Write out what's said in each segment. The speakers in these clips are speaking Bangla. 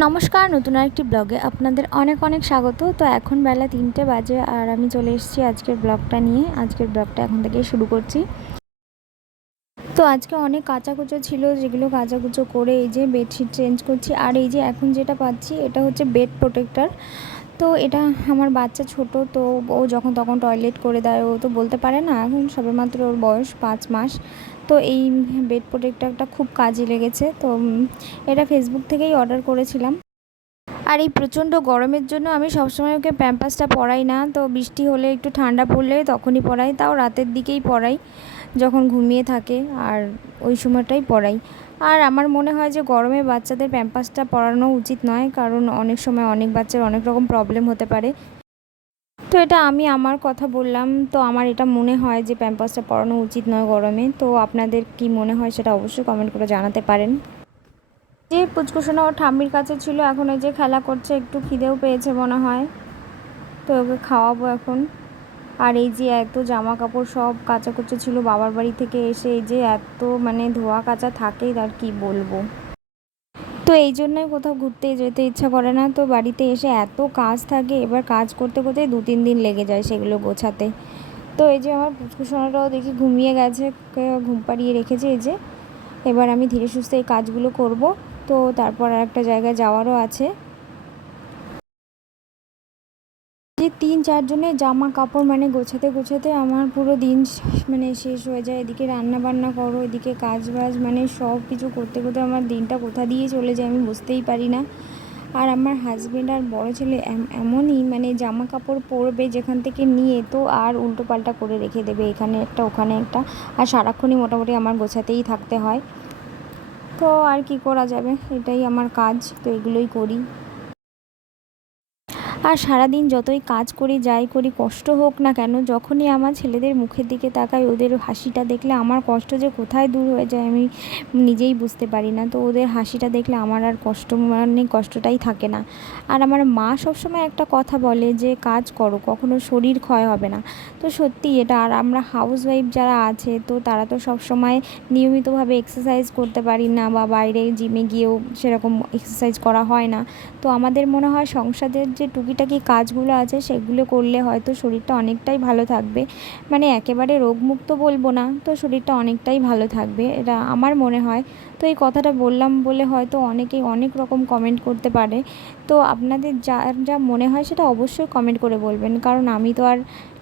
নমস্কার, নতুন আরেকটি ব্লগে আপনাদের অনেক অনেক স্বাগত। তো এখন বেলা 3টে বাজে আর আমি চলে এসেছি আজকের ব্লগটা নিয়ে। আজকের ব্লগটা এখন থেকেই শুরু করছি। তো আজকে অনেক কাচাকুচো ছিল, যেগুলো কাচাকুচো করে এই যে বেডশিট চেঞ্জ করছি। আর এই যে এখন যেটা পাচ্ছি এটা হচ্ছে বেড প্রোটেক্টর। তো এটা আমার বাচ্চা ছোট, তো ও যখন তখন টয়লেট করে দেয়, ও তো বলতে পারে না, এখন সবেমাত্র ওর বয়স 5 মাস। তো এই বেড প্রোটেক্টরটা খুব কাজে লেগেছে। তো এটা ফেসবুক থেকেই অর্ডার করেছিলাম। আর এই প্রচণ্ড গরমের জন্য আমি সবসময় ওকে প্যাম্পাসটা পরাই না। তো বৃষ্টি হলে একটু ঠান্ডা পড়লে তখনই পরাই, তাও রাতের দিকেই পরাই যখন ঘুমিয়ে থাকে, আর ওই সময়টাই পরাই। আর আমার মনে হয় যে গরমে বাচ্চাদের প্যাম্পাসটা পরানো উচিত নয়, কারণ অনেক সময় অনেক বাচ্চার অনেক রকম প্রবলেম হতে পারে। তো এটা আমি আমার কথা বললাম, তো আমার এটা মনে হয় যে প্যাম্পাসটা পরানো উচিত নয় গরমে। তো আপনাদের কি মনে হয় সেটা অবশ্যই কমেন্ট করে জানাতে পারেন। যে পুচকুসোনা ওর ঠাম্মির কাছে ছিল, এখন এই যে খেলা করছে, একটু খিদেও পেয়েছে মনে হয়, তো ওকে খাওয়াবো এখন। আর এই যে এত জামা কাপড় সব কাচাকুচো ছিল বাবার বাড়ি থেকে এসে, এই যে এত মানে ধোয়া কাচা থাকে, আর কি বলবো। তো এই জন্যই কোথাও ঘুরতে যেতে ইচ্ছা করে না। তো বাড়িতে এসে এত কাজ থাকে, এবার কাজ করতে করতে 2-3 দিন লেগে যায় সেগুলো গোছাতে। তো এই যে আমার পুচকুসোনাটাও দেখি ঘুমিয়ে গেছে, ঘুম পাড়িয়ে রেখেছে। এই যে এবার আমি ধীরে সুস্থে এই কাজগুলো করব। তো তারপর আর একটা জায়গায় যাওয়ারও আছে। যে 3-4 জনের জামা কাপড় মানে গোছাতে গোছাতে আমার পুরো দিন মানে শেষ হয়ে যায়। এদিকে রান্না বান্না করো, এদিকে কাজ বাজ, মানে সব কিছু করতে করতে আমার দিনটা কোথা দিয়ে চলে যায় আমি বুঝতেই পারি না। আর আমার হাজব্যান্ড আর বড় ছেলে এমনই, মানে জামা কাপড় পরবে যেখান থেকে নিয়ে, তো আর উল্টো পাল্টা করে রেখে দেবে, এখানে একটা ওখানে একটা। আর সারাক্ষণই মোটামুটি আমার গোছাতেই থাকতে হয়। তো আর কি করা যাবে, এটাই আমার কাজ, তো এগুলোই করি। আর সারাদিন যতই কাজ করি যাই করি, কষ্ট হোক না কেন, যখনই আমার ছেলেদের মুখের দিকে তাকাই, ওদের হাসিটা দেখলে আমার কষ্ট যে কোথায় দূর হয়ে যায় আমি নিজেই বুঝতে পারি না। তো ওদের হাসিটা দেখলে আমার আর কষ্ট মানে কষ্টটাই থাকে না। আর আমার মা সবসময় একটা কথা বলে যে কাজ করো, কখনো শরীর ক্ষয় হবে না। তো সত্যি এটা। আর আমরা হাউসওয়াইফ যারা আছে, তো তারা তো সবসময় নিয়মিতভাবে এক্সারসাইজ করতে পারি না, বা বাইরে জিমে গিয়েও সেরকম এক্সারসাইজ করা হয় না। তো আমাদের মনে হয় সংসারের যে টুকিটাকি কাজগুলো আছে সেগুলো করলে হয়তো শরীরটা অনেকটাই ভালো থাকবে। মানে একেবারে রোগমুক্ত বলবো না, তো শরীরটা অনেকটাই ভালো থাকবে, এটা আমার মনে হয়। তো এই কথাটা বললাম বলে হয়তো অনেকেই অনেক রকম কমেন্ট করতে পারে। তো আপনাদের যা যা মনে হয় সেটা অবশ্যই কমেন্ট করে বলবেন, কারণ আমি তো আর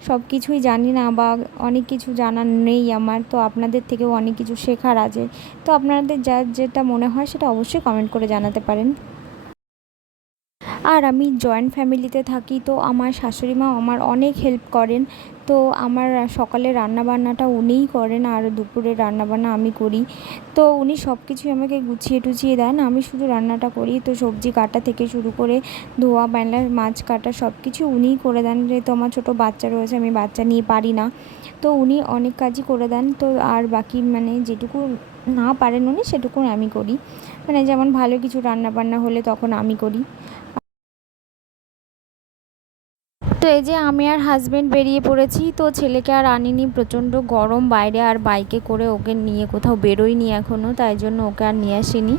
সব কিছুই জানি না, বা অনেক কিছু জানার নেই আমার। তো আপনাদের থেকেও অনেক কিছু শেখার আছে। তো আপনাদের যা যেটা মনে হয় সেটা অবশ্যই কমেন্ট করে জানাতে পারেন। আর আমি জয়েন্ট ফ্যামিলিতে থাকি, তো আমার শাশুড়ি মা আমার অনেক হেল্প করেন। তো আমার সকালে রান্নাবান্নাটা উনিই করেন, আর দুপুরে রান্নাবান্না আমি করি। তো উনি সব কিছুই আমাকে গুছিয়ে টুছিয়ে দেন, আমি শুধু রান্নাটা করি। তো সবজি কাটা থেকে শুরু করে ধোয়া মেলা, মাছ কাটা, সব কিছু উনিই করে দেন। যেহেতু আমার ছোটো বাচ্চা রয়েছে, আমি বাচ্চা নিয়ে পারি না, তো উনি অনেক কাজই করে দেন। তো আর বাকি মানে যেটুকু না পারেন উনি, সেটুকু আমি করি। মানে যেমন ভালো কিছু রান্নাবান্না হলে তখন আমি করি। তো এই যে আমি আর হাজব্যান্ড বেরিয়ে পড়েছি। তো ছেলেকে আর আনিনি, প্রচণ্ড গরম বাইরে, আর বাইকে করে ওকে নিয়ে কোথাও বেরোয়নি এখনও, তাই জন্য ওকে আর নিয়ে আসিনি।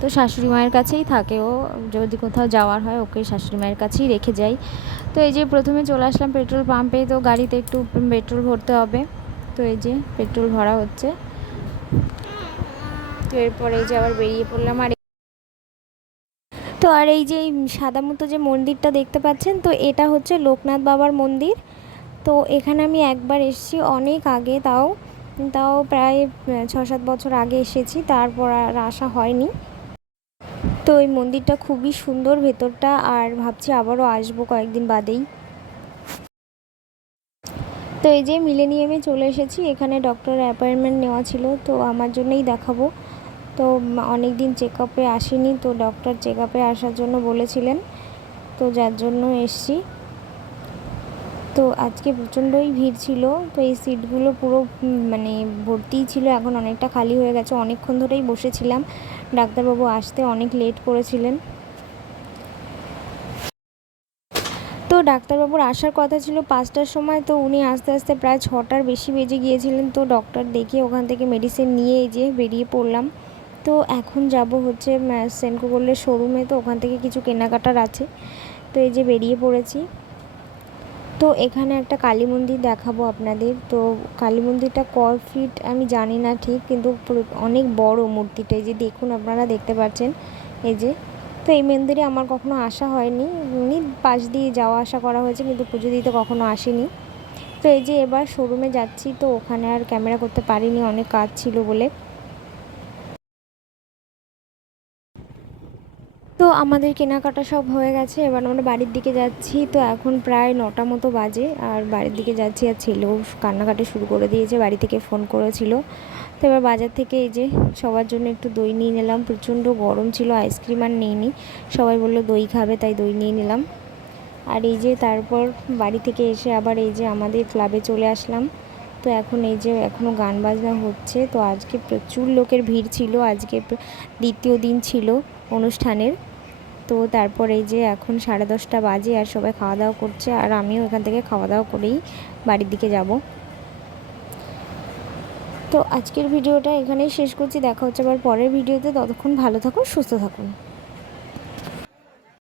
তো শাশুড়ি মায়ের কাছেই থাকে ও, যদি কোথাও যাওয়ার হয় ওকে শাশুড়ি মায়ের কাছেই রেখে যাই। তো এই যে প্রথমে চলে আসলাম পেট্রোল পাম্পে, তো গাড়িতে একটু পেট্রোল ভরতে হবে। তো এই যে পেট্রোল ভরা হচ্ছে। তো এরপরে এই যে আবার বেরিয়ে পড়লাম। আর তো আর এই যে সাদা মতো যে মন্দিরটা দেখতে পাচ্ছেন, তো এটা হচ্ছে লোকনাথ বাবার মন্দির। তো এখানে আমি একবার এসেছি অনেক আগে, তাও তাও প্রায় 6-7 বছর আগে এসেছি, তারপর আর আসা হয়নি। তো এই মন্দিরটা খুবই সুন্দর ভেতরটা, আর ভাবছি আবারও আসবো কয়েকদিন বাদেই। তো এই যে মিলেনিয়ামে চলে এসেছি, এখানে ডক্টরের অ্যাপয়েন্টমেন্ট নেওয়া ছিল, তো আমার জন্যই দেখাবো। তো অনেক দিন চেক আপে আসিনি, তো ডক্টর চেক আপে আসার জন্য বলেছিলেন, তো যার জন্য এসছি। তো আজকে প্রচণ্ডই ভিড় ছিল। তো এই সিটগুলো পুরো মানে ভর্তিই ছিল, এখন অনেকটা খালি হয়ে গেছে। অনেকক্ষণ ধরেই বসেছিলাম, ডাক্তারবাবু আসতে অনেক লেট করেছিলেন। তো ডাক্তারবাবুর আসার কথা ছিল 5টার সময়, তো উনি আস্তে আস্তে প্রায় 6টার বেশি বেজে গিয়েছিলেন। তো ডক্টর দেখে ওখান থেকে মেডিসিন নিয়ে এই যে বেরিয়ে পড়লাম। তো এখন যাব হচ্ছে সেনকো গোল্ডের শোরুমে, তো ওখান থেকে কিছু কেনাকাটার আছে। তো এই যে বেরিয়ে পড়েছি। তো এখানে একটা কালী মন্দির দেখাবো আপনাদের। তো কালী মন্দিরটা ফিট আমি জানি না ঠিক, কিন্তু অনেক বড় মূর্তিটা। এই যে দেখুন, আপনারা দেখতে পাচ্ছেন এই যে। তো এই মন্দিরে আমার কখনো আসা হয়নি, এমনি পাশ দিয়ে যাওয়া আসা করা হয়েছে, কিন্তু পুজো দিতে কখনো আসিনি। তো এই যে এবার শোরুমে যাচ্ছি, তো ওখানে আর ক্যামেরা করতে পারিনি, অনেক কাজ ছিল বলে। তো আমাদের কেনাকাটা সব হয়ে গেছে, এবার আমরা বাড়ির দিকে যাচ্ছি। তো এখন প্রায় 9টা মতো বাজে, আর বাড়ির দিকে যাচ্ছি। আর ছেলেও কান্নাকাটি শুরু করে দিয়েছে, বাড়ি থেকে ফোন করেছিল। তো এবার বাজার থেকে এই যে সবার জন্য একটু দই নিয়ে নিলাম, প্রচণ্ড গরম ছিল, আইসক্রিম আর নিইনি, সবাই বললো দই খাবে, তাই দই নিয়ে নিলাম। আর এই যে তারপর বাড়ি থেকে এসে আবার এই যে আমাদের ক্লাবে চলে আসলাম। তো এখন এই যে এখনও গান বাজনা হচ্ছে। তো আজকে প্রচুর লোকের ভিড় ছিল, আজকে দ্বিতীয় দিন ছিল অনুষ্ঠানের। তো তারপর এই যে এখন 10:30 বাজে, আর সবাই খাওয়া দাওয়া করছে, আর আমিও এখান থেকে খাওয়া দাওয়া করেই বাড়ির দিকে যাব। তো আজকের ভিডিওটা এখানেই শেষ করছি, দেখা হচ্ছে আবার পরের ভিডিওতে। ততক্ষণ ভালো থাকুন, সুস্থ থাকুন।